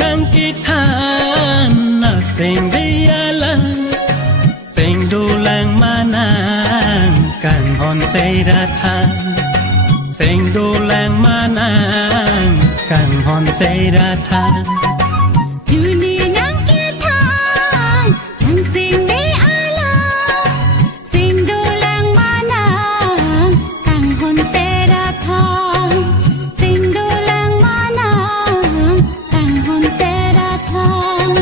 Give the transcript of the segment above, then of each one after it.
nang kitan na sing diala sing dulang manang kan hon say ra than sing dulang manang kan hon say ra than Juni nang kitan nang sing diala sing dulang manang kan hon say ra than sing dulang manang kan hon say ra than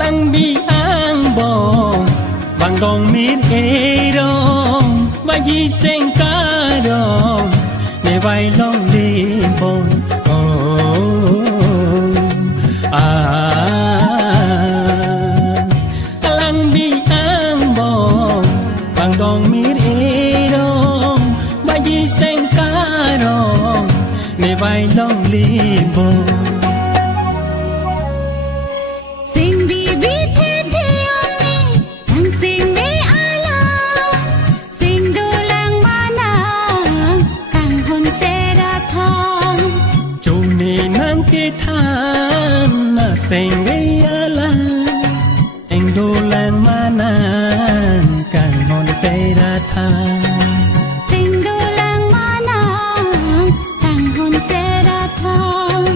Lang bi ang bong bang dong mit e rong và di sen ca rong để vai long đi bồn lang bi ang bong bang dong mit e rong và di sen ca rong để vai long đi bồn Sing bibi the thioni nang sing me ala sing dulang manang kan hon say ra than chu ni nang ki than na sing ge ala anh đô lang manang kan hon say ra than sing dulang manang kan hon say ra than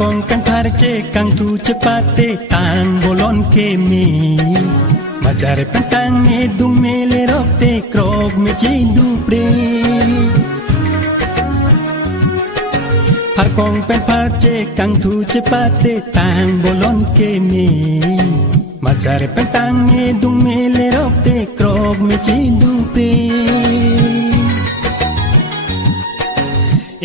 Con kan parche kang tu cepate tang bolon kemi Majare pentang me dumele ropte krog me chidu pre Par con pen parche kang tu cepate tang bolon kemi Majare pentang me dumele ropte krog me chidu pre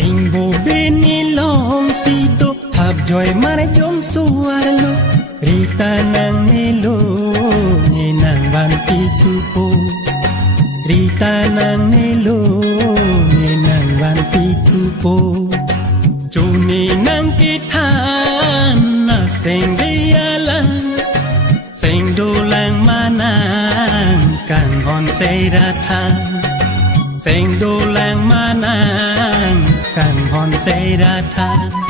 Ingbo beni long sito Hab joy mara jom suarlo Rita nang nilo Ni nang vanti tupo Rita nang nilo Ni nang vanti tupo Juni nang kitan Na sing diala Sing dulang manang Kan hon say ra than Sing dulang manang Kan hon say ra than